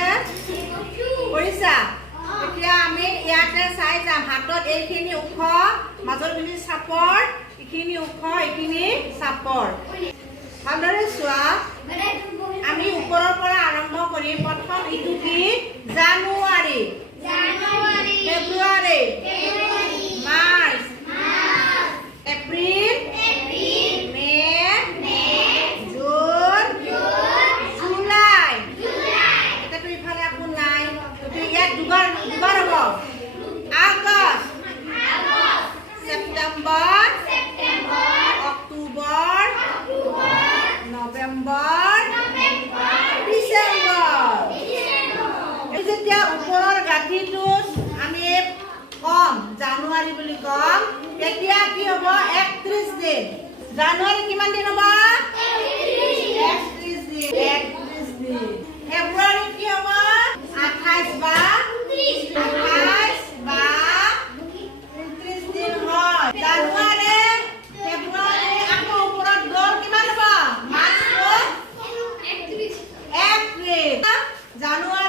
কৰিছে কৰিছা এতিয়া আমি ইয়াতে চাই যাম হাতত এইখিনি ওখ মাজৰখিনি চাপৰ এইখিনি ওখ এইখিনি চাপৰ ভালদৰে চোৱা আমি ওপৰৰ পৰা আৰম্ভ কৰি প্ৰথম ইটো কি জানুৱাৰী ফেব্ৰুৱাৰী মাৰ্চ এপ্ৰিল মে জুন জুলাই এটাতো ইফালে একো নাই ইয়াত দুবাৰ হ'ব আগষ্ট ছেপ্টেম্বৰ অক্টোবৰ নৱেম্বৰ ডিচেম্বৰ যেতিয়া ওপৰৰ গাঁঠিটোত আমি কম জানুৱাৰী বুলি কম তেতিয়া কি হ'ব 31 দিন জানুৱাৰী কিমান দিন হ'ব 31 দিন ফেব্ৰুৱাৰী কি হ'ব 28 বা 29 দিন হয় জানুৱাৰী ফেব্ৰুৱাৰী আকৌ ওপৰত গ'ল কিমান হ'ব মাৰ্চ এপ্ৰিল জানুৱাৰী